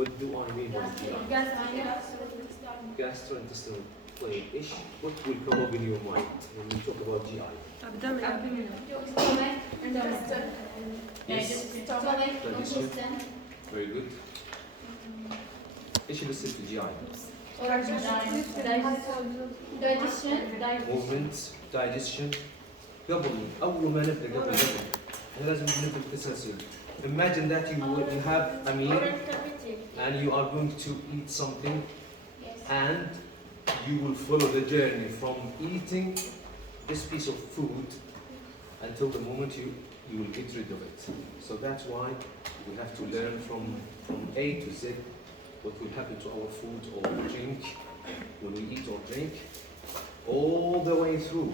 what do I mean by GI? Gastrointestinal plane. What will come up in your mind when we talk about GI? Stomach, Yes. stomach, Digestion. intestine. Very good. ايش اللي يصير في GI? Digestion. Movement, digestion. أول ما نبدأ احنا لازم نبدأ بالتسلسل. Imagine that you have a meal and you are going to eat something and you will follow the journey from eating this piece of food until the moment you will get rid of it. So that's why we have to learn from A to Z what will happen to our food or drink when we eat or drink, all the way through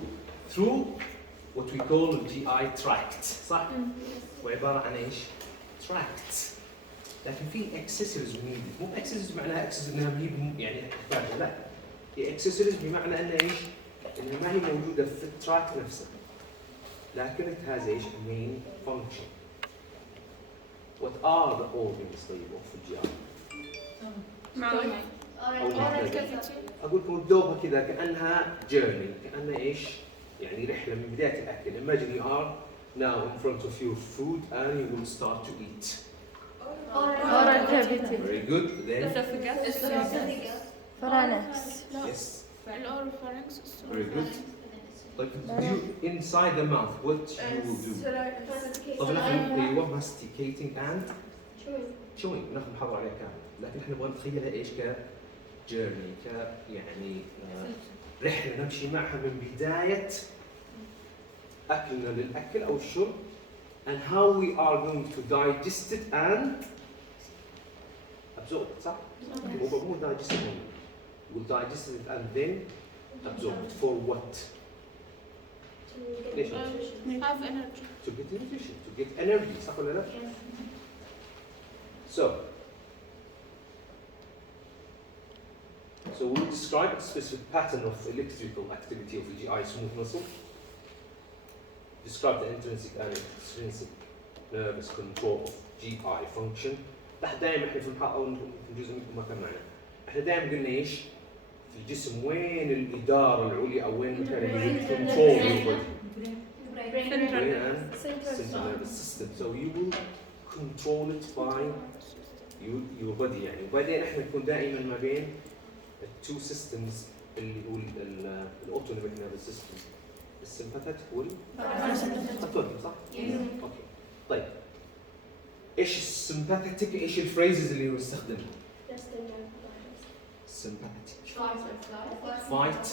what we call the GI tract. صح؟ وعبارة عن ايش؟ tract. لكن في accessories we need. مو accessories معناها accessories انها يعني نحتاجها، لا. هي accessories بمعنى انها ايش؟ انها ما هي موجودة في التراك نفسه. لكن it has ايش؟ a main function. What are the organs طيب of the GI؟ أقول لكم دوبها كذا كأنها journey، كأنها إيش؟ يعني رحلة من بداية الأكل. Imagine you are now in front of your food and you will start to eat. Oral cavity. Very good. Then. Pharynx. Yes. Very good. Like you inside the mouth, what you will do? طبعا أيوة masticating and chewing. ناخذ محاضرة عليها كامل. لكن احنا نبغى نتخيلها ايش كجيرني يعني رحله نمشي معها من بدايه اكلنا للاكل او الشرب and how we are going to digest it and absorb it. صح؟ مو digest it only. We'll digest it and then absorb it for what? To have energy. To get nutrition, to get energy. صح ولا لا؟ So we'll describe a specific pattern of electrical activity of the GI smooth muscle. Describe the intrinsic and extrinsic nervous control of GI function. دائما احنا في المحاضرة او في جزء منكم ما كان معنا. احنا دائما قلنا ايش؟ في الجسم وين الإدارة العليا او وين المكان اللي control central nervous system. So you will control it by your body يعني. وبعدين احنا نكون دائما ما بين two systems اللي هو الاوتونوميك نيرفس سيستم، السمباثيك والباراسمباثيك. صح؟ اوكي. طيب ايش السمباثيك؟ ايش الفريزز اللي هو يستخدمها؟ sympathetic fight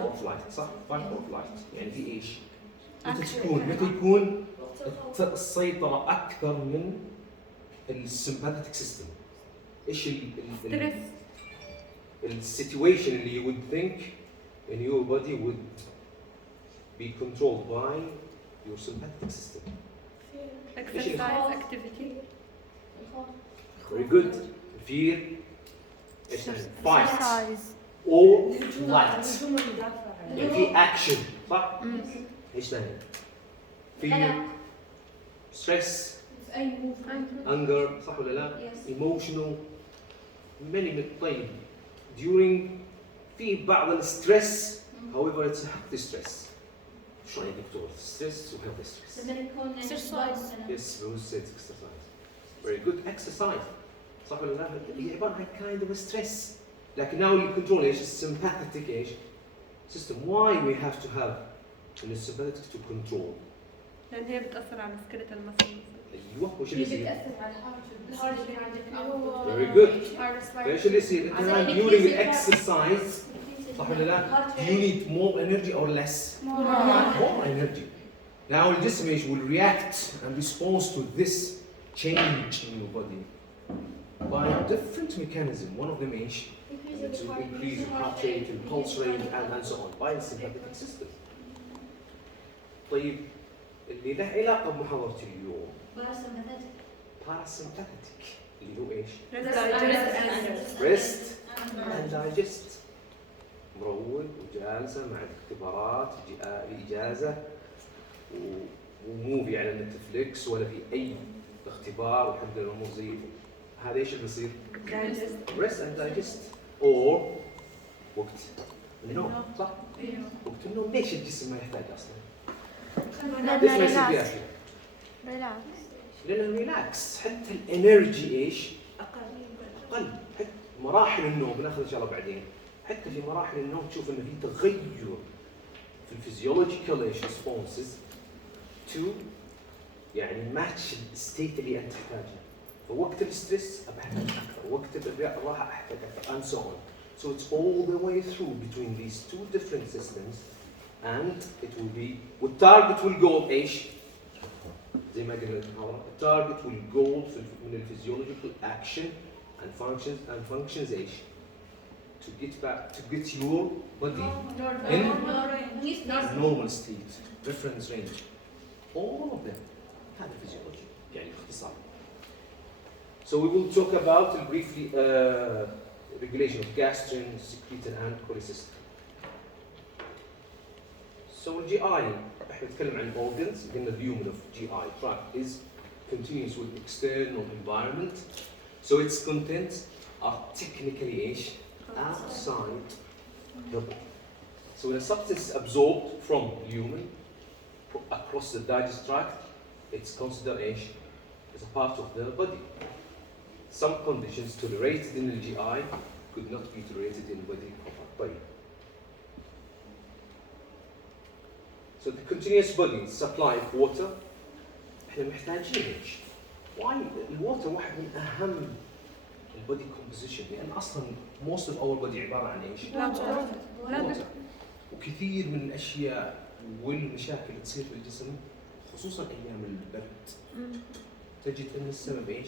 or flight. صح؟ fight or flight يعني في ايش؟ متى يكون السيطرة أكثر من السمباثيك سيستم؟ ايش السيتويشن اللي you would think in your body would be controlled by your sympathetic system? Exercise, activity. Very good. Fear, fight, or flight. يعني في action. صح؟ ايش ثاني؟ Fear, stress, anger. صح ولا لا؟ Emotional. many. طيب during في بعض الستريس however it's a healthy stress. شو يعني دكتور؟ stress و healthy stress. Exercise. Yes, we will say exercise. Very good. Exercise. صح ولا لا؟ هي عبارة عن kind of a stress. لكن now you control ايش؟ sympathetic ايش؟ system. Why we have to have the sympathetic to control? لأن هي بتأثر على skeletal muscle. ايوه وش اللي يصير؟ Very good. ايش اللي يصير؟ during the exercise صح ولا لا؟ Do you need more energy or less? More energy. Now الجسم ايش will react and respond to this change in your body by a different mechanism. One of them is to increase your heart rate, your pulse rate, and so on by the sympathetic system. طيب اللي له علاقة بمحاضرة اليوم parasympathetic اللي هو ايش؟ rest and digest. مروق وجالسة مع الاختبارات الإجازة ومو في على نتفليكس ولا في أي اختبار والحمد لله مو زي هذا ايش اللي بيصير؟ digest. rest and digest or وقت النوم صح؟ وقت النوم ليش الجسم ما يحتاج اصلا؟ ليش ما يصير فيها شيء؟ ريلاكس. لانه ريلاكس حتى الانرجي ايش؟ اقل حتى مراحل النوم بناخذ ان شاء الله بعدين حتى في مراحل النوم تشوف انه في تغير في الفيزيولوجيكال ايش ريسبونسز تو يعني ماتش الستيت اللي انت تحتاجه فوقت الستريس احتاج اكثر وقت الراحه احتاج اكثر and so on so it's all the way through between these two different systems and it will be والتارجت والجول ايش؟ زي ما قلنا المحاضره التارجت والجول من الفيزيولوجيكال اكشن and functions ايش؟ to get your body in normal state reference range all of them هذا فيزيولوجي يعني باختصار. So we will talk about briefly regulation of gastrin, secretin and cholecystinuria. So GI احنا نتكلم عن organs قلنا the human of GI tract is continuous with external environment so its contents are technically ايش؟ outside the body. So when a substance is absorbed from human across the digest tract it's considered as a part of the body. Some conditions tolerated in the GI could not be tolerated in body. So the continuous body supply of water احنا محتاجين ايش؟ why الووتر واحد من اهم البودي composition لان اصلا most of our body عباره عن ايش؟ water. وكثير من الاشياء والمشاكل اللي تصير في الجسم خصوصا ايام البرد تجد ان السبب ايش؟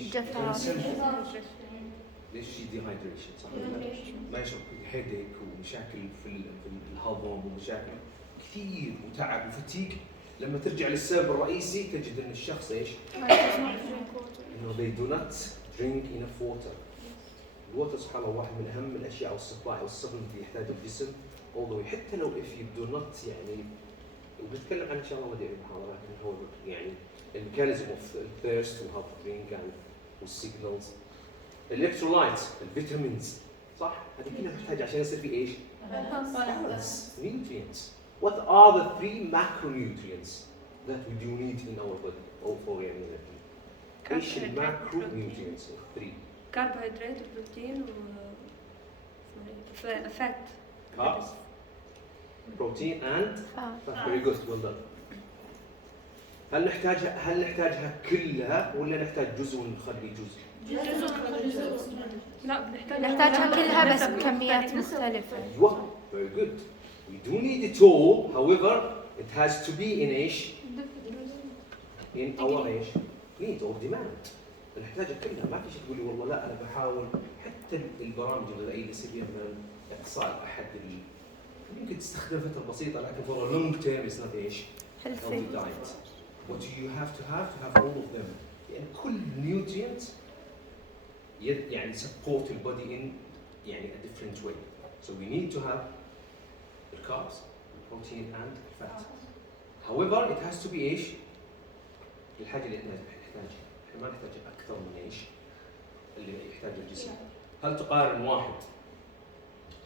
ليش في dehydration صح ولا لا؟ ما يشرب هيديك ومشاكل في الهضم ومشاكل كثير وتعب وفتيق لما ترجع للسبب الرئيسي تجد ان الشخص ايش؟ انه they do not drink enough water. الووتر سبحان الله واحد من اهم الاشياء او السبلاي او السبلمنت اللي يحتاجه الجسم although حتى لو if you do not يعني وبنتكلم عن ان شاء الله ما ادري المحاضره لكن هو يعني الميكانيزم اوف الثيرست وهاو تو درينك والسيجنالز الالكترولايتس الفيتامينز صح؟ هذه كلها تحتاج عشان يصير في ايش؟ balance nutrients. What are the 3 macronutrients that we do need in our body or for يعني ايش الماكرونيوترينتس 3 كربوهيدرات بروتين و فات carbs protein and fat very good well done هل نحتاجها كلها ولا نحتاج جزء ونخلي جزء؟ لا نحتاجها كلها بس بكميات مختلفة. ايوه very good we do need it all however it has to be in ايش؟ in our ايش؟ need or demand نحتاجها كلها ما في شيء تقولي والله لا انا بحاول حتى البرامج الغذائيه اللي يصير مثلا اقصاء احد يمكن تستخدم فتره بسيطه لكن for a long term it's not ايش؟ healthy diet. What you have to have all of them. يعني كل nutrient يعني support the body in يعني a different way. So we need to have the carbs, the protein and the fat. However, it has to be ايش؟ الحاجة اللي نحتاجها. احنا ما نحتاج أكثر من ايش؟ اللي يحتاجه الجسم. هل تقارن واحد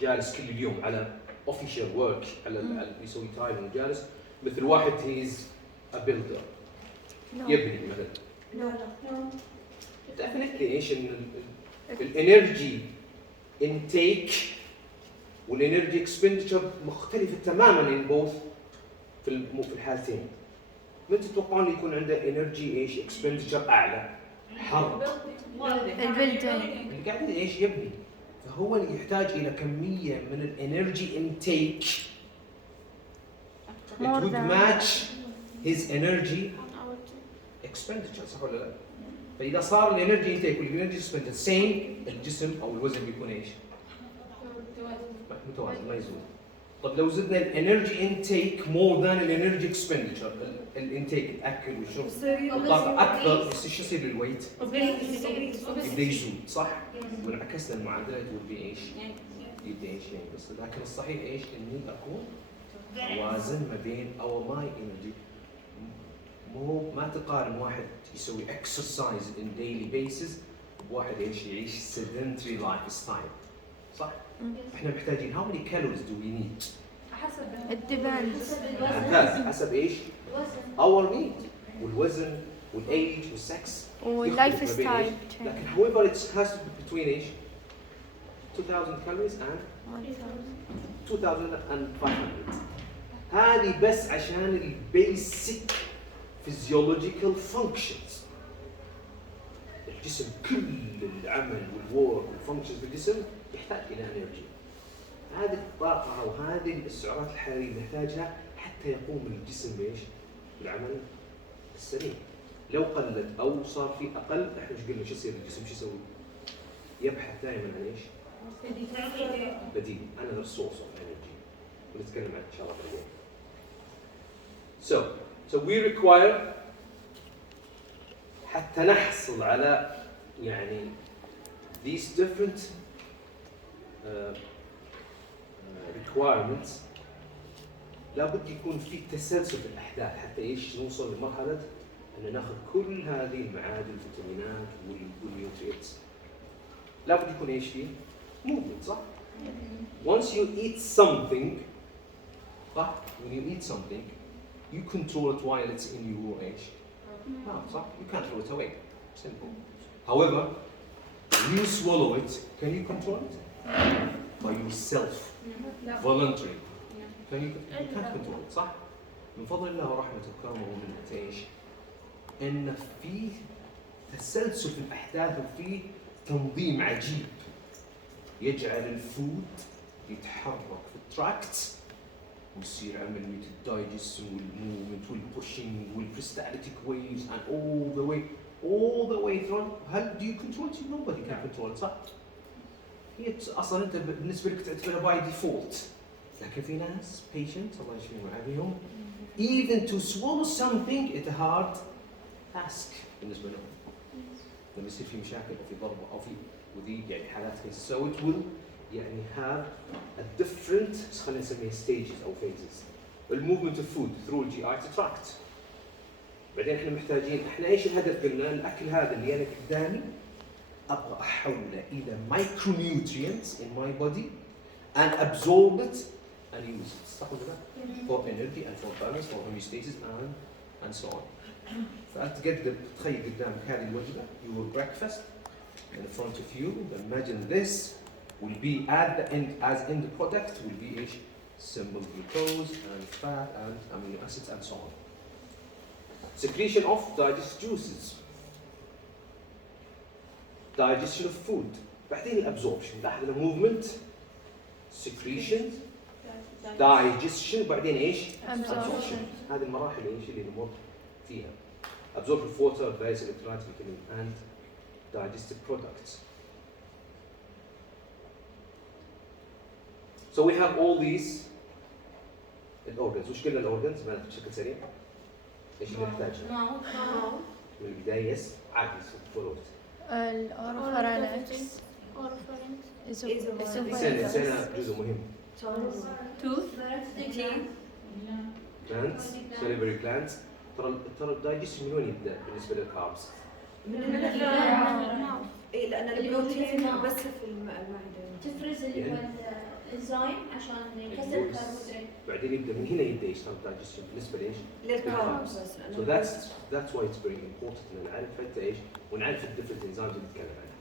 جالس كل اليوم على official work على يسوي تايم جالس مثل واحد he's a builder يبني مثلا definitely ايش ان الانرجي intake والانرجي expenditure مختلفة تماما in both في الحالتين. من تتوقعون يكون عنده energy ايش expenditure اعلى؟ حرب البلدين اللي قاعد ايش يبني فهو يحتاج الى كمية من الانرجي intake it would match his energy expenditure صح ولا لا؟ فإذا صار الانرجي intake والانرجي expenditure same الجسم أو الوزن بيكون إيش؟ متوازن ما يزول. طب لو زدنا الانرجي intake more than الانرجي expenditure الانتيك الأكل والشرب الطاقة أكثر بس إيش يصير للويت؟ يبدأ يزول صح؟ وانعكسنا المعادلة تقول بي إيش؟ يبدأ إيش يعني بس لكن الصحيح إيش؟ إني أكون وازن ما بين أو ماي انرجي مو ما تقارن واحد يسوي exercise in daily basis واحد ايش يعيش sedentary lifestyle صح؟ احنا محتاجين how many calories do we need؟ الديبندز ممتاز حسب ايش؟ our need والوزن والايج والسكس واللايف ستايل لكن however it has to be between ايش؟ 2000 calories and 2500 هذه بس عشان البيسك physiological functions الجسم كل العمل والورك والفانكشنز في الجسم يحتاج الى انرجي هذه الطاقه او هذه السعرات الحراريه نحتاجها حتى يقوم الجسم بايش؟ بالعمل السريع لو قلت او صار في اقل احنا ايش قلنا شو يصير الجسم شو يسوي؟ يبحث دائما عن ايش؟ بديل another source of energy ونتكلم عنه ان شاء الله بعدين. So we require حتى نحصل على يعني these different requirements لابد يكون في تسلسل في الأحداث حتى إيش نوصل لمرحلة أن ناخذ كل هذه المعادن الفيتامينات والنيوترينتس لابد يكون إيش فيه؟ movement صح؟ Once you eat something صح؟ When you eat something you control it while it's in your age. No, صح? You can't throw it away. Simple. However, when you swallow it, can you control it? By yourself. Voluntary. You can't control it, صح؟ من فضل الله ورحمته وكرمه ومن ايش؟ ان في تسلسل في الاحداث وفي تنظيم عجيب يجعل الفود يتحرك في التراكت ويصير عملية الدايجستشن والموفمنت والبوشنج والكريستاليتيك ويفز and all the way through. هل do you control it? Nobody can control it صح؟ هي اصلا انت بالنسبة لك تعتبرها باي ديفولت لكن في ناس patient الله يشفيهم ويعافيهم even to swallow something it's a hard task بالنسبة لهم لما يصير في مشاكل او في ضربة او في وذي يعني حالات so it will يعني have a different خلينا نسميها stages أو phases. movement of food through GI tract. بعدين احنا محتاجين احنا ايش الهدف قلنا الاكل هذا اللي انا قدامي ابغى احوله الى micronutrients in my body and absorb it and use it. صح ولا لا؟ For energy and for balance for homeostasis and so on. فأنت تقدر تخيل قدامك هذه الوجبة your breakfast in front of you. Imagine this will be at the end as end product will be each simple glucose and fat and amino acids and so on. Secretion of digest juices. Digestion of food. بعدين absorption. لاحظ movement, secretion, digestion بعدين ايش؟ absorption. هذه المراحل ايش اللي نمر فيها. Absorption of water, various electrolytes, vitamin and digestive products. So we have all these organs. وش قلنا الأورجنز بشكل سريع؟ إيش اللي نحتاجه؟ من البداية يس عادي فولوت. الأوروفارينكس نسينا جزء مهم. tooth, glands, salivary glands. ترى الدايجيشن من وين يبدأ بالنسبة للكاربس؟ إيه لأن البروتين بس في المعدة. تفرز الإنزيم عشان يكسر الكربوهيدرات. بعدين يبدأ من هنا يبدأ يشتغل الدايجيشن بالنسبة لإيش؟ للكاربس. So that's why it's very important إن نعرف حتى إيش ونعرف الديفرنت إنزيمز اللي نتكلم عنها.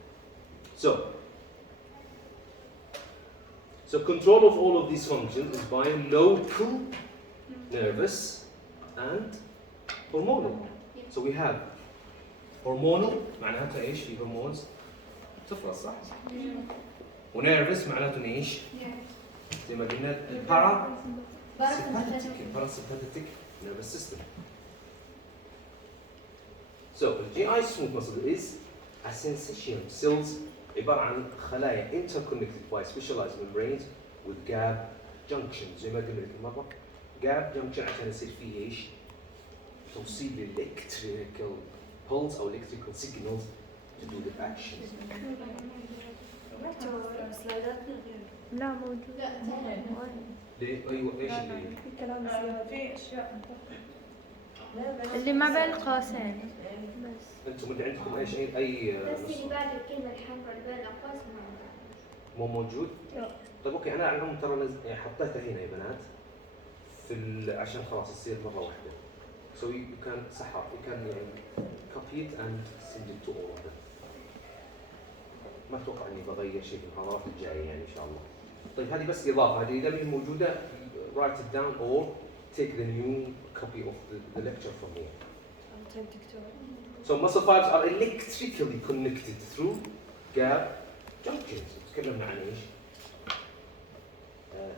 So control of all of these functions is by local, nervous, and hormonal. So we have hormonal معناتها إيش في هرمونز تفرز صح؟ ونيرفس معناته إيش؟ زي ما قلنا parasympathetic nervous system. So the GI smooth muscle is a sensation cells عبارة عن خلايا interconnected by specialized membranes with gap junctions زي ما قلنا لك مرة gap junction عشان يصير فيه إيش؟ توصيل electrical pulse أو electrical signals to do the actions. لا موجود. ليه؟ أيوة إيش اللي؟ في كلام زيادة. في أشياء اللي ما بين القوسين بس. انتم اللي عندكم اي شيء اي بس نص اللي بعد الكلمة الحمراء اللي بين الأقواس مو موجود؟ لا. طيب اوكي انا على العموم ترى يعني حطيتها هنا يا بنات عشان خلاص تصير مره واحده. So you can سحر you can يعني copy it and send it to all of them. ما اتوقع اني بغير شيء في المحاضرات الجايه يعني ان شاء الله. طيب هذه بس اضافه، هذه اذا هي موجوده write it down or take the new copy of the lecture from here. طيب دكتور. So muscle fibers are electrically connected through gap junctions. تكلمنا عن ايش؟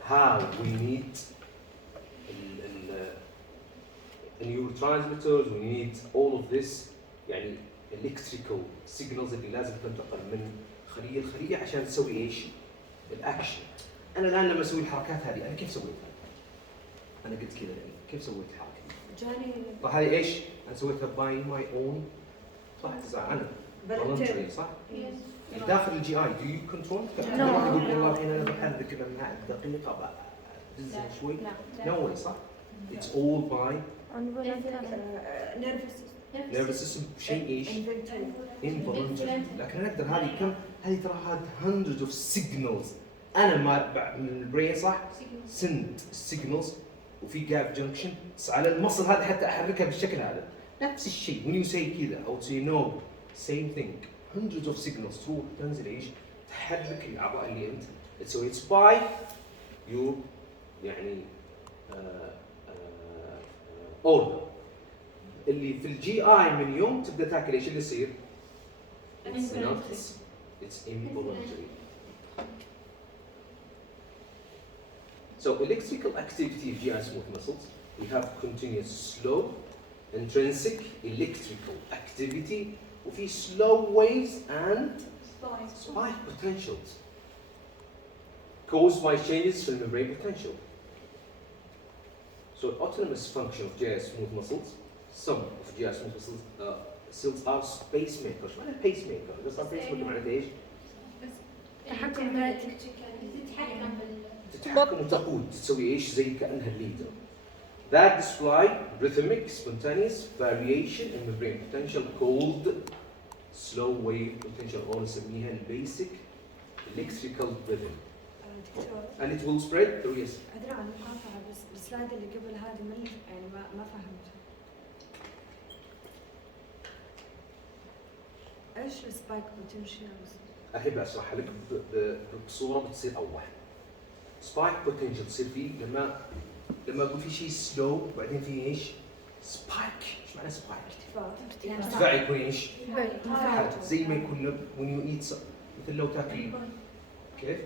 How we need neurotransmitters, we need all of this يعني electrical signals اللي لازم تنتقل من خلية لخلية عشان تسوي ايش؟ الاكشن. انا الان لما اسوي الحركات هذه انا كيف سويتها؟ انا قلت كذا يعني كيف سويت الحركة؟ جاني. طيب هذه ايش؟ انا سويتها باي ماي اون صح؟ انا voluntary صح؟ داخل الجي اي do you control؟ لا. يقول والله الحين انا بحرك المعدة دقيقة بزن شوي. No way صح؟ It's all by nervous system شيء ايش؟ involuntary. لكن انا اقدر هذه كم؟ هذه ترى هذه hundreds of signals. انا ما من البرين صح؟ send signals وفي جاب جنكشن على المصل هذا حتى احركها بالشكل هذا. نفس الشيء when you say كذا او say no same thing hundreds of signals تروح تنزل ايش؟ تحرك الاعضاء اللي انت تسوي. It's by your يعني order. اللي في الجي اي من يوم تبدا تاكل ايش اللي يصير؟ It's involuntary. So electrical activity of GI smooth muscles, we have continuous slow intrinsic electrical activity وفي slow waves and spike potentials caused by changes in membrane potential. So autonomous function of GI smooth muscles, some of GI smooth muscles cells are pacemakers. ما أنا pacemaker؟ بس pacemaker معناته إيش؟ تحكم ذاتي. تتحكم وتقود تسوي إيش زي كأنها الليدر. That display rhythmic spontaneous variation in membrane potential called slow wave potential or نسميها basic electrical rhythm. دكتور. And it will spread through yes. أدري عن المقاطعة بس السلايد اللي قبل هذه يعني ما فهمت. ايش السبايك بوتنشيالز؟ أحب أشرح لك بصورة بتصير أوضح. سبايك بوتنشال تصير فيه لما أقول في شيء سلو وبعدين في إيش؟ سبايك. إيش معنى سبايك؟ ارتفاع يكون إيش؟ زي ما يكون when you eat مثل لو تاكل كيف؟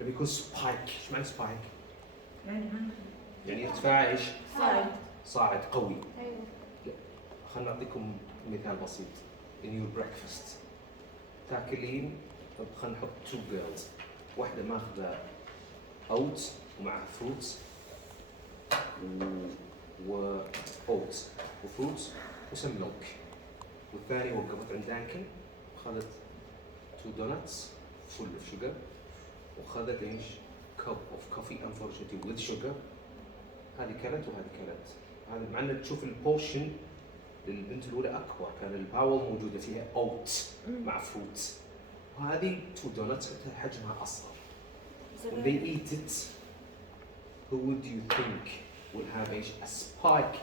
لما يكون سبايك. إيش معنى سبايك؟ يعني ارتفاع إيش؟ صاعد قوي. خلنا نعطيكم مثال بسيط. In your breakfast تاكلين خلينا نحط two girls واحدة ماخذة oats ومعها fruits و oats وfruits وسم milk والثانية وقفت عند دانكن أخذت two donuts full of sugar وأخذت إيش cup of coffee unfortunately with sugar. هذه كلت وهذه كلت. هذا مع أن تشوف البورشن للبنت الأولى أكبر كان الباول موجودة فيها oats مع fruits وهذه two donuts حجمها أصغر. When they eat it, who would you think will have a spike?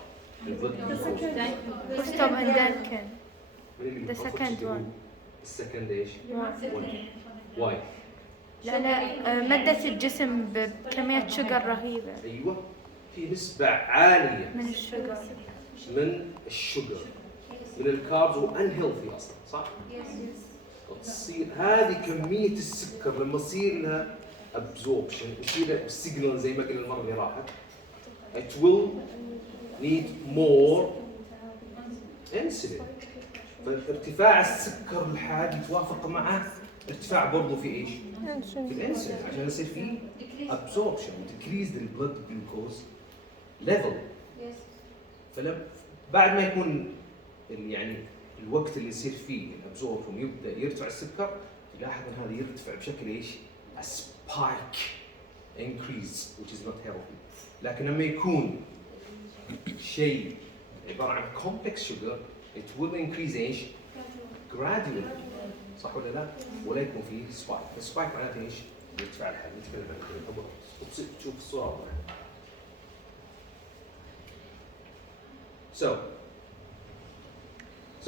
Stop and Duncan. The second one. The second إيش؟ Why? لأن مادة الجسم بكمية شجر رهيبة. أيوة في نسبة عالية من الشجر. من الشجر من الكاربز وانهيلثي اصلا صح؟ تصير هذه كميه السكر لما تصير لها ابزوربشن يصير لها سيجنال زي ما قلنا المره اللي راحت it will need more insulin. فارتفاع السكر الحاد يتوافق مع ارتفاع برضه في ايش؟ في الانسولين عشان يصير في absorption decrease the blood glucose level. بعد ما يكون يعني الوقت اللي يصير فيه الابزوربشن يبدا يرتفع السكر تلاحظ ان هذا يرتفع بشكل ايش؟ a spike increase which is not healthy. لكن لما يكون شيء عباره عن complex sugar. It will increase ايش؟ gradually. صح ولا لا؟ ولا يكون فيه سبايك. السبايك معناته ايش؟ يرتفع الحد. نتكلم عن كذا. تشوف الصوره معنا. So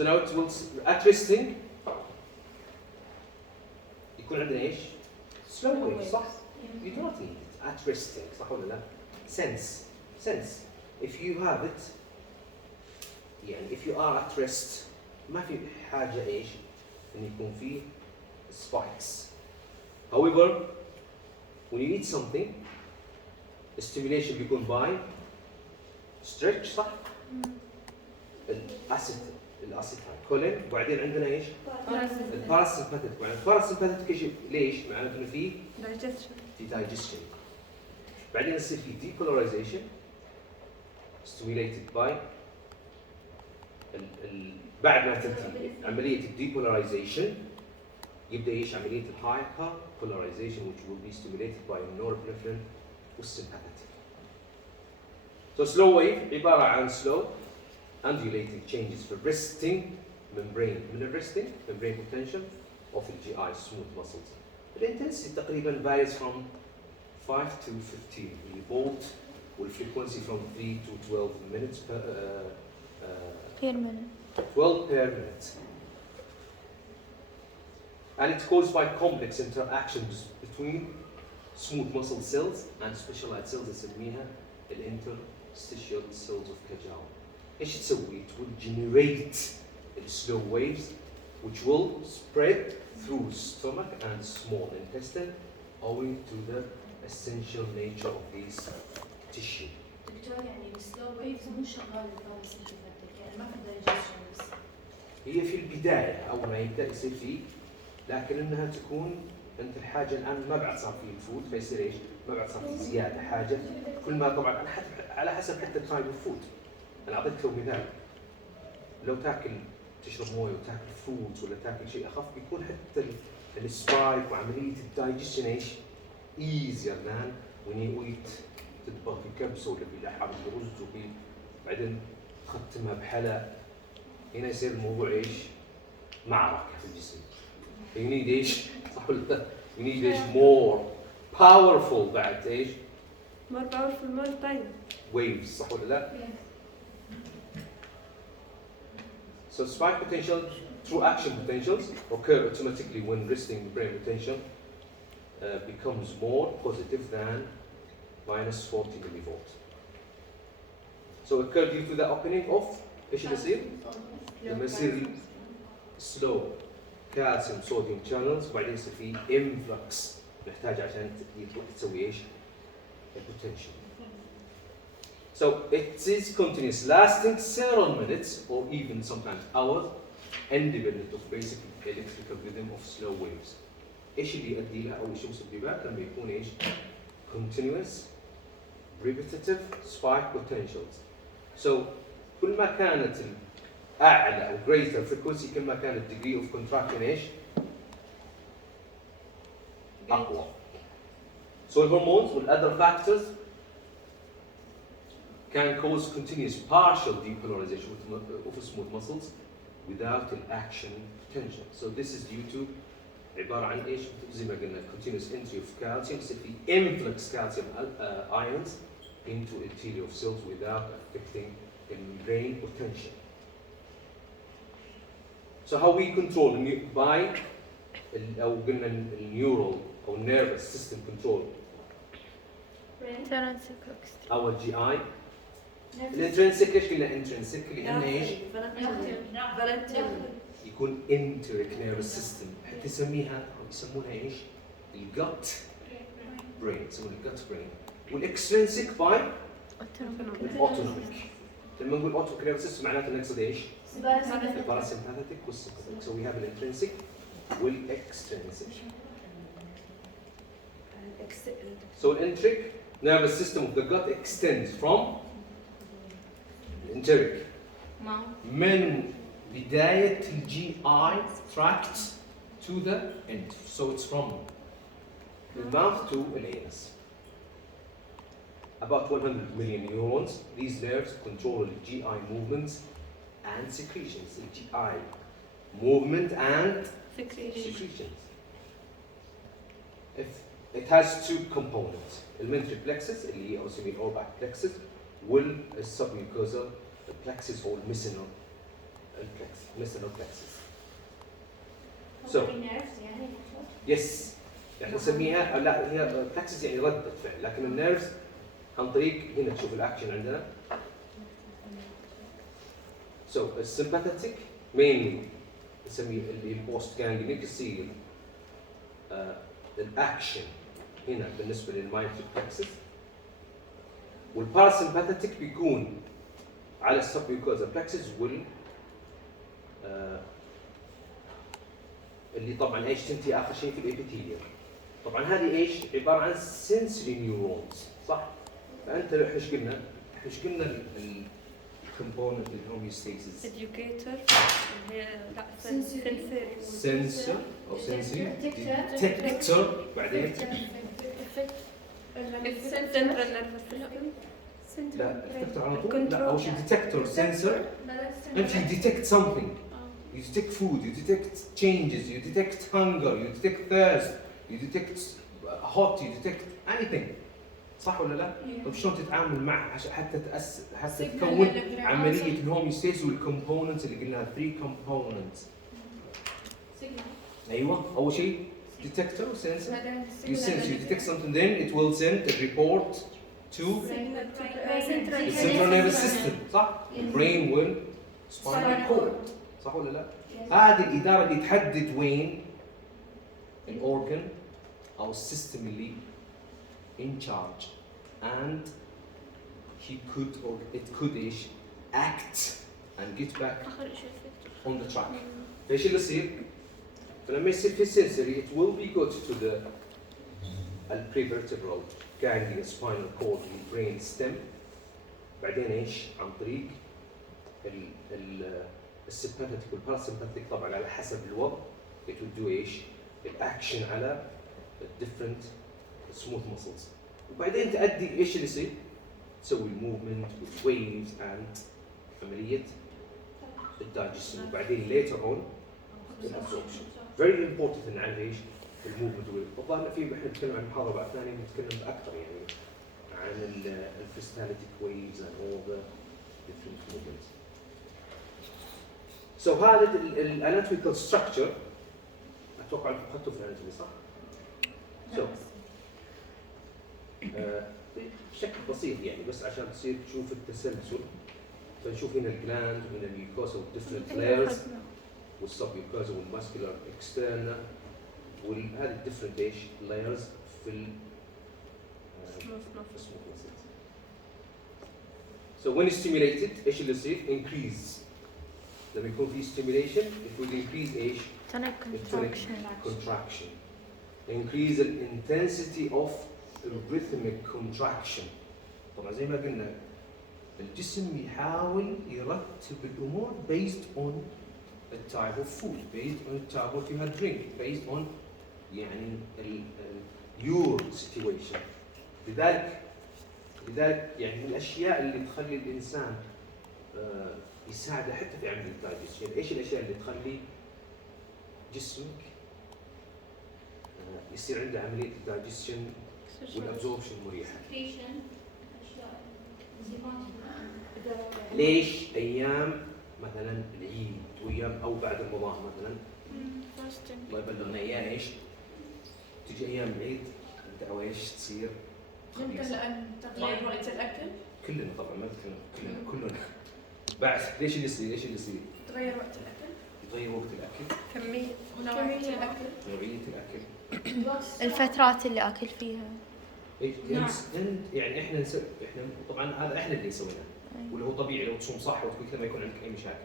now it will at resting يكون عندنا ايش؟ slow wave صح؟ You do not need it at resting صح ولا لا؟ sense if you have it يعني if you are at rest ما في حاجة ايش؟ ان يكون فيه spikes. However when you eat something stimulation بيكون by stretch صح؟ الاسيد كولين وبعدين عندنا ايش؟ الباراسمباثيك. الباراسمباثيك ايش ليش؟ معناته انه في digestion. بعدين يصير في depolarization stimulated by بعد ما تنتهي عمليه الديبولاريزيشن يبدا ايش؟ عمليه الهايبر polarization which will be stimulated by norepinephrine والsympathetic. So slow wave عباره عن slow undulating changes في resting membrane. من الresting membrane potential of the GI smooth muscles. The intensity تقريبا varies from 5 to 15 millivolt والfrequency from 3 to 12 minutes per minute. 12 per minute. And it's caused by complex interactions between smooth muscle cells and specialized cells نسميها interstitial cells of Kajal. ايش تسوي؟ It will generate slow waves which will spread through stomach and small intestine owing to the essential nature of these tissue. دكتور يعني السلو ويفز مو شغال الباراسمباثيك يعني ما في دايجيشن بس. هي في البداية أول ما يبدأ يصير فيه لكن إنها تكون أنت الحاجة الآن ما بعد صار فيه الفود فيصير إيش؟ ما بعد صار فيه زيادة حاجة كل ما طبعا على حسب حتى تايب الفود. أنا أعطيتك مثال لو تاكل تشرب مويه وتاكل فروت ولا تاكل شيء أخف بيكون حتى السبايك وعملية الدايجيشن إيش؟ easier than when you eat تطبخ في كبسة ولا في لحم برز وفي بعدين تختمها بحلا. هنا يصير الموضوع إيش؟ معركة في الجسم. You need إيش؟ صح ولا لا؟ You need إيش؟ more powerful بعد إيش؟ more powerful more time. waves صح ولا لا؟ So spike potential through action potentials occur automatically when resting brain potential becomes more positive than minus 40 millivolt. So occur due to the opening of ايش اللي يصير؟ لما يصير slow calcium sodium channels وبعدين يصير في influx نحتاج عشان تسوي ايش؟ potential. So it is continuous, lasting several minutes or even sometimes hours, independent of basic electrical rhythm of slow waves. ايش اللي يؤدي لها او ايش مسببات لما يكون ايش؟ continuous, repetitive spike potentials. So كل ما كانت اعلى او greater frequency كل ما كان degree of contraction ايش؟ اقوى. So the hormones and other factors can cause continuous partial depolarization of smooth muscles without an action potential. So this is due to عبارة عن إيش؟ زي ما قلنا continuous entry of calcium يصير في influx calcium ions into epithelial cells without affecting the membrane potential. So how we control by أو قلنا neural أو nervous system control our GI. الانترنسك ايش قلنا انترنسك لانه ايش؟ يكون enteric nervous system حتى يسميها او يسمونها ايش؟ الجت برين يسمونها الجت برين. والاكسترنسك باي الاوتونوميك. لما نقول اوتونوميك نيرفس سيستم معناته نقصد ايش؟ الباراسمباثيك والسمباثيك. So we have an intrinsic والاكسترنسك. So an enteric nervous system of the gut extends from enteric من بداية GI tract to the end. So it's from the mouth to the anus. about 100 million neurons. These nerves control the GI movements and secretions. The GI movement and secretions. If it has two components, elementary plexus اللي هي أسميه الأورباك plexus والسبميوكوزال plexus or medicinal plexus. So yes يعني نسميها لا هي plexus يعني ردة فعل لكن النيرفز عن طريق هنا تشوف الأكشن عندنا. So السمباثيك mainly نسميه اللي البوست جانجليك يصير الأكشن هنا بالنسبة للمايتريك plexus والباراسمباثيك بيكون على السبميوكوزال plexus وال اللي طبعا ايش تنتهي اخر شيء في الابيثيليوم. طبعا هذه ايش؟ عباره عن sensory neurons صح؟ فانت ايش قلنا؟ ايش قلنا الكومبوننت الهوميوستاسيس؟ educator لا sensor او sensory detector بعدين central nervous system لا detector على طول لا اول شيء detector sensor انت you detect something. You detect food, you detect changes, you detect hunger, you detect thirst, you detect hot, you detect anything. صح ولا لا؟ طيب شلون تتعامل معها حتى تكون عملية الهوميوستاسيس والكومبوننتس اللي قلناها 3 components. أيوه أول شيء detector sensor. You sense, you detect something, then it will send a report to the central nervous system. صح؟ brain will spinal cord. صح ولا لا؟ هذه الإدارة اللي تحدد وين الأورجن أو السيستم اللي in charge and he could or it could إيش act and get back on the track. فإيش اللي يصير؟ فلما يصير في sensory it will be good to the prevertebral ganglia spinal cord brain stem. بعدين إيش؟ عن طريق السمباثيك والباراسمباثيك طبعا على حسب الوضع it will do ايش؟ الاكشن على different smooth muscles وبعدين تؤدي ايش اللي يصير؟ تسوي الموفمنت والويفز and عملية الدايجيشن وبعدين later on الابسوربشن. very important نعرف ايش؟ الموفمنت والظاهر في احنا نتكلم عن محاضرة بعد ثانية نتكلم اكثر يعني عن الفيستاليتيك ويفز and all the different movements. So هذا الاناتوميكال ستراكشر اتوقع انكم اخذتوا في الاناتومي صح؟ So بشكل بسيط يعني بس عشان تصير تشوف التسلسل فنشوف هنا الجلاند وهنا الميوكوسا والديفرنت لايرز والسبميوكوسا والماسكولار اكسترنا وهذه الديفرنت ايش لايرز في السموث مسلز. So when stimulated ايش اللي يصير؟ increase. لما يكون في stimulation it will increase ايش؟ contraction. Increase the intensity of rhythmic contraction. طبعا زي ما قلنا الجسم يحاول يرتب الامور based on the type of food, based on the type of you had drink, based on يعني your situation. لذلك يعني من الاشياء اللي تخلي الانسان يساعده حتى في عمليه الدايجيشن. ايش الاشياء اللي تخلي جسمك يصير عنده عمليه الدايجيشن والابزوربشن مريحه؟ ليش ايام مثلا العيد وايام او بعد رمضان مثلا الله يبلغنا اياه ايش تجي ايام العيد الدعوه ايش تصير؟ يمكن لان تغيير وقت الاكل كلنا طبعا ما كلنا بعد ليش اللي يصير؟ تغير وقت الاكل، يتغير وقت الاكل، كمية ونوعية الاكل، نوعية الاكل، الفترات اللي اكل فيها. يعني احنا طبعا هذا احنا اللي سويناه واللي هو طبيعي لو تصوم صح وتقول كذا ما يكون عندك اي مشاكل،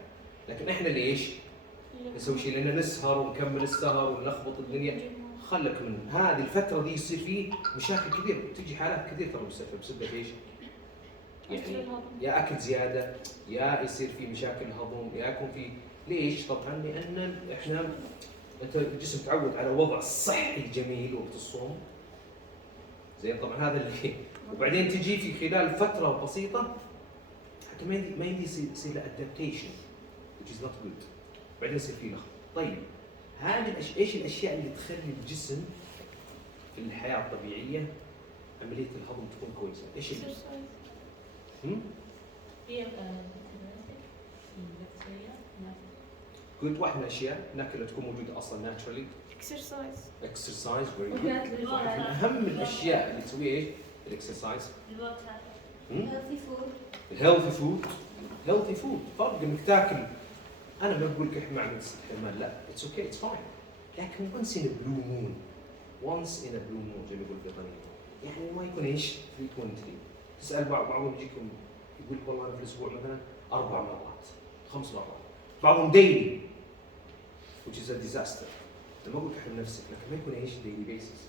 لكن احنا اللي ايش؟ نسوي شيء لان نسهر ونكمل السهر ونلخبط الدنيا. خلك من هذه الفترة دي يصير فيه مشاكل كثير، تجي حالات كثير ترى بسبب ايش؟ يعني يا اكل زياده، يا يصير في مشاكل هضم، يا يكون في ليش؟ طبعا لان انت الجسم تعود على وضع صحي جميل وقت الصوم زين طبعا هذا اللي وبعدين تجي في خلال فتره بسيطه حتى ما يمدي يصير له ادابتيشن which is not good. بعدين يصير في لخبطه. طيب هذه ايش الاشياء اللي تخلي الجسم في الحياه الطبيعيه عمليه الهضم تكون كويسه؟ ايش اللي هي قلت واحد من الاشياء ناكلها تكون موجوده اصلا ناتشرالي. exercise. اكسرسايز فيري جود. من اهم الاشياء اللي تسويها ايش؟ الاكسرسايز. healthy food. الهيلثي فود. هيلثي فود فرق انك تاكل. انا ما بقول لك احنا ما عندنا استحمال، لا اتس اوكي اتس فاين، لكن once in a blue moon زي ما يقول البريطانيين، يعني ما يكون ايش frequently. تسال بعضهم يجيكم يقول لك والله انا في الاسبوع مثلا 4 مرات 5 مرات، بعضهم ديلي which is a disaster. لما اقول لك احرم نفسك، لكن ما يكون ايش daily basis،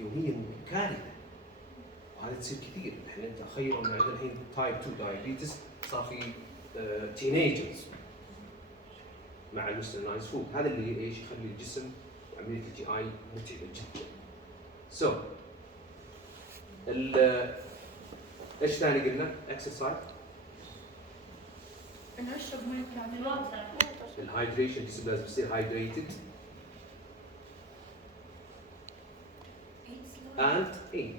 يوميا كارثه. وهذا تصير كثير. احنا تخيلوا ان عندنا الحين تايب 2 دايابيتس صار في تينيجرز مع الوسترنايز فود. هذا اللي ايش يخلي الجسم وعمليه الجي اي متعبه جدا. سو ايش ثاني قلنا؟ اكسرسايز، نشرب ميه كامله. الهايدريشن، الجسم لازم يصير هايدريتد. اند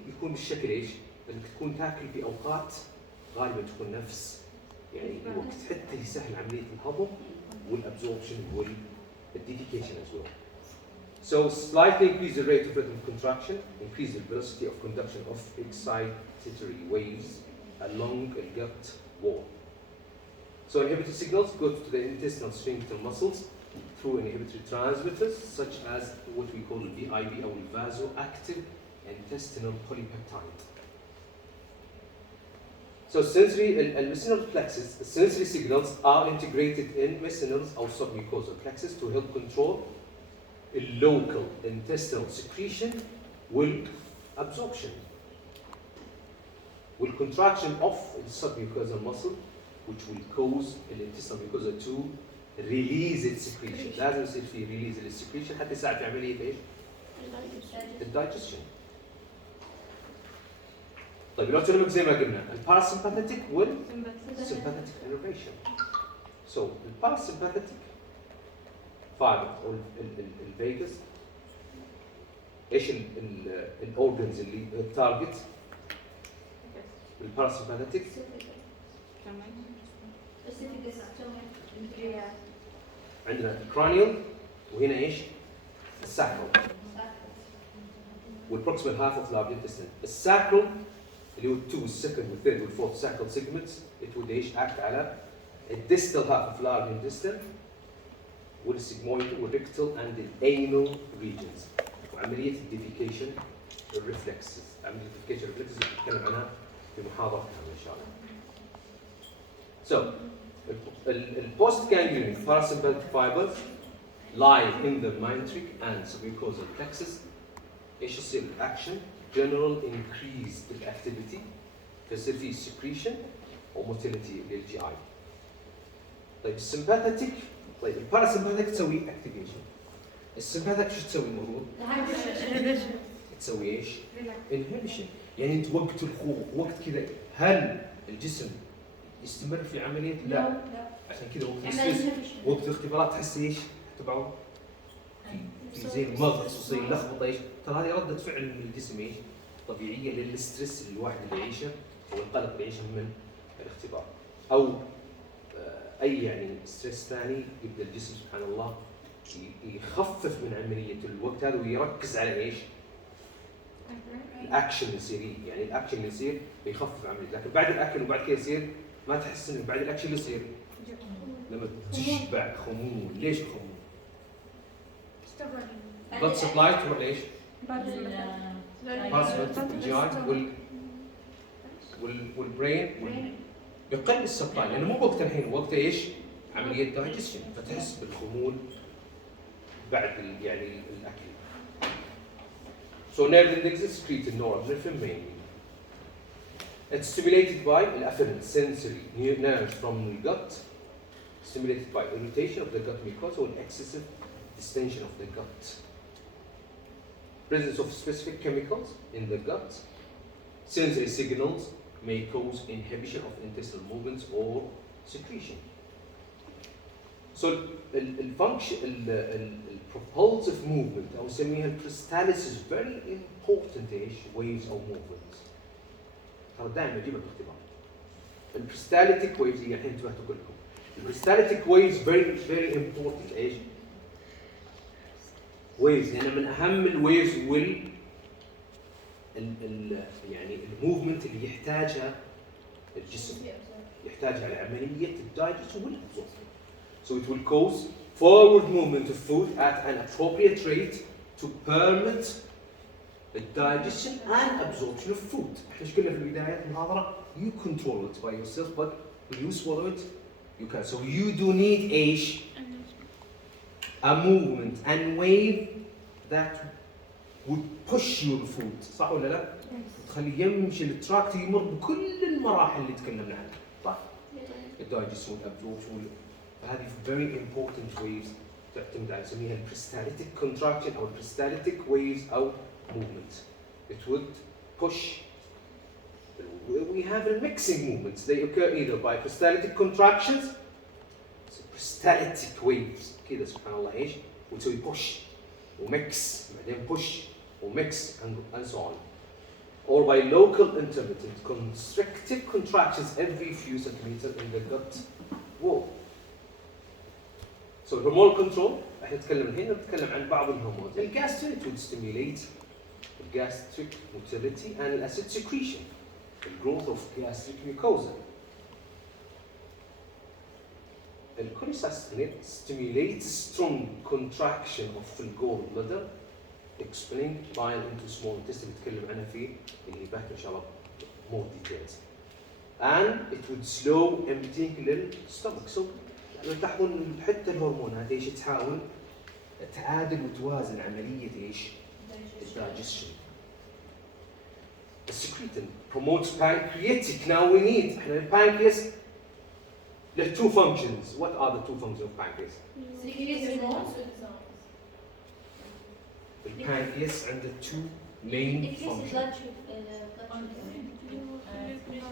يكون بالشكل ايش؟ انك تكون تاكل في اوقات غالبا تكون نفس يعني وقت حتى يسهل عمليه الهضم والابزوربشن والديفيكيشن as well. So slightly increase the rate of rhythm contraction, increase the velocity of conduction of excitatory waves along the gut wall. So inhibitory signals go to the intestinal sphincter muscles through inhibitory transmitters such as what we call the VIB or vasoactive intestinal polypeptide. So sensory medicinal plexus, sensory signals are integrated in medicinals or submucosal plexus to help control local intestinal secretion والabsorption. والcontraction of the submucosal muscle which will cause the intestinal mucosa to release its secretion. لازم يصير في release its secretion حتى يساعد في عملية ايش؟ الdigestion. طيب الاوتونوميك زي ما قلنا الباراسمباثيك والسمباثيك innervation. So الباراسمباثيك فايبر او الفيجاس ايش الاورجنز اللي التارجت الباراسمباثيك؟ عندنا الكرانيال وهنا ايش؟ الساكرال والبروكسيمال هاف اوف لارج انتستين. الساكرال اللي هو 2 والسكند والثيرد والفورث ساكرال سيجمنتس it would ايش؟ act على الديستال هاف اوف لارج انتستين والسيجمويد والريكتال اند الانال ريجنز. وعمليه الديفيكيشن الريفلكسز، عمليه الديفيكيشن الريفلكسز نتكلم عنها في محاضره كامله ان شاء الله. So post-ganglionic parasympathetic fibers lie in the mesenteric and submucosal plexus. ايش يصير الاكشن؟ general increase activity فيصير في secretion or motility للجي اي. طيب السمباثيك، طيب الباراسمباثيك تسوي activation. السمباثيك شو تسوي المفروض؟ تسوي ايش؟ inhibition. يعني انت وقت الخوف وقت كذا هل الجسم يستمر في عمليه؟ لا. عشان كذا وقت الستريس وقت الاختبارات تحس ايش؟ تبعه في زي المغص وزي اللخبطه ايش؟ ترى هذه رده فعل من الجسم ايش؟ طبيعيه للستريس اللي الواحد اللي يعيشه او القلق اللي يعيشه من الاختبار او اي يعني ستريس ثاني. يبدا الجسم سبحان الله يخفف من عمليه الوقت هذا ويركز على ايش؟ الاكشن اللي يصير، يعني الاكشن اللي يصير يخفف عمليه. لكن بعد الاكل وبعد كذا يصير ما تحس انه بعد الاكشن اللي يصير لما تشبع خمول. ليش خمول؟ blood supply تروح ليش؟ باراسمباثيك الجي والبرين يقل السبلاي لانه مو وقت الحين، وقت ايش؟ عمليه دايجستشن، فتحس بالخمول بعد يعني الاكل. So nerve index is secreted norepinephrine mainly. It's stimulated by afferent sensory nerves from the gut, stimulated by irritation of the gut mucosa or excessive distension of the gut. Presence of specific chemicals in the gut sensory signals may cause inhibition of intestinal movements or secretion. So البروبulsive movement أو نسميها البريستاليسيس very important إيش waves أو movements. ترى دائما أجيبها باختبار. البريستاليتيك waves اللي الحين انتبهتوا كلكم. البريستاليتيك waves very important إيش؟ waves لأن من أهم الwaves يعني الموفمنت اللي يحتاجها الجسم. يحتاجها لعملية الدايجست والابزوربشن. So it will cause forward movement of food at an appropriate rate to permit the digestion and absorption of food. احنا ايش قلنا في البداية المحاضرة؟ You control it by yourself, but when you swallow it, you can. So you do need a movement and wave that would push your food. صح ولا لا؟ تخليه يمشي التراكت يمر بكل المراحل اللي تكلمنا عنها. صح؟ الدايجست والابزوربشن هذه very important waves تعتمد على نسميها البريستاليتيك contraction أو البريستاليتيك waves أو movement. It would push. We have a mixing movements. They occur either by peristaltic contractions, peristaltic waves. كذا سبحان الله إيش؟ وتسوي push ومix بعدين push وmix and so on. Or by local intermittent constrictive contractions every few centimeters in the gut wall. So hormonal control احنا نتكلم الحين نتكلم عن بعض الهرمونات. الجاسترين would stimulate gastric motility and acid secretion, the growth of gastric mucosa. الكوليسيستين stimulates strong contraction of the gallbladder, expelling bile into small intestine نتكلم عنها في اللي باك ان شاء الله more details. And it would slow emptying للstomach. So تلاحظون حتى الهرمونات ايش تحاول تعادل وتوازن عملية ايش؟ الدايجستشن. السكريتين promotes pancreatic. Now we need احنا البانكرياس له two functions. What are the two functions of pancreas? البانكرياس عنده two main functions.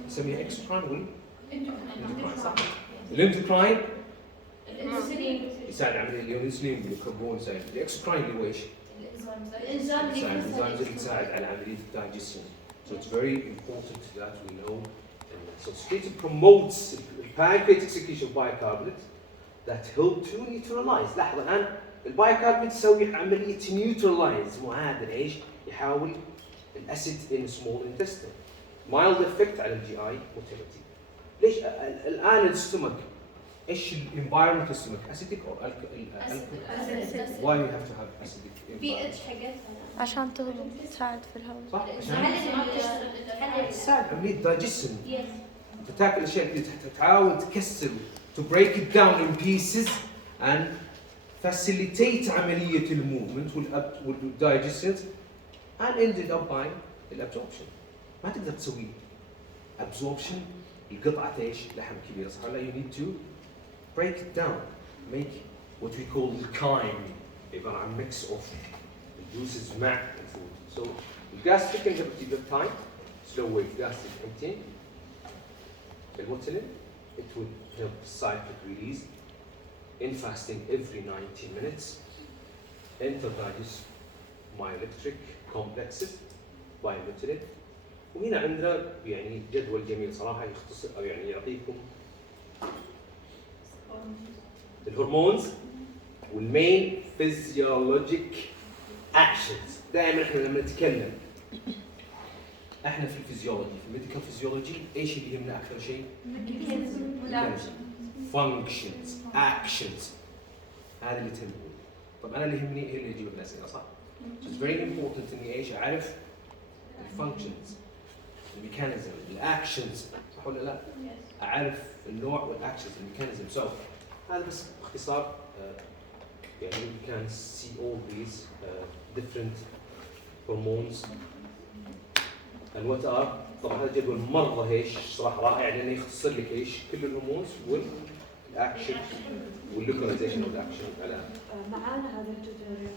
نسميها اكسوكراين والاندوكراين صح؟ الاندوكراين يساعد عملية الانسولين والكربون يساعد. الاكسوكراين اللي هو ايش؟ الانزيمز اللي تساعد على عملية الدايجستشن. So it's very important that we know. So secretin promotes pancreatic secretion of bicarbonate that help to neutralize. لاحظ الآن البايكاربونات يسوي عملية neutralize معادل ايش؟ يحاول الأسيد in small intestine. Mild effect على الجي اي motility. ليش الآن الستومك ايش الانفايرمنت الستومك؟ acidic or alkaline؟ Why you have to have acidic environment؟ عشان تهضم تساعد في الهضم. صح؟ عشان تساعد عملية دايجستشن. تاكل الاشياء اللي تحاول تكسر to break it down in pieces and facilitate عملية الموفمنت والdigestion and ended up by الابزوربشن. ما تقدر تسوي absorption لقطعة ايش؟ لحم كبيرة صح ولا؟ You need to break it down, make what we call chyme, عبارة عن mix of juices مع الفود. So gastric inhibitive time, slow wave gastric emptying. الموتيلين it would help cyclic release in fasting every 90 minutes. Intradigest myoelectric complexes by motilin. وهنا عندنا يعني جدول جميل صراحة يختصر أو يعني يعطيكم الهرمونز والمين physiologic actions. دائما احنا لما نتكلم احنا في الفيزيولوجي في الميديكال فيزيولوجي ايش اللي يهمنا اكثر شيء؟ functions actions هذا اللي تهمني. طب انا اللي يهمني هي اللي يجيب الاسئله صح؟ So it's very important اني ايش اعرف الفانكشنز الميكانيزم الاكشنز صح ولا لا؟ اعرف النوع والاكشنز الميكانيزم. So هذا بس باختصار يعني we can see all these different hormones and what are. طبعا هذا جدول مره ايش صراحه رائع لانه يختصر لك ايش كل الهرمونز والاكشن واللوكاليزيشن والاكشن على معانا هذا التوتوريال.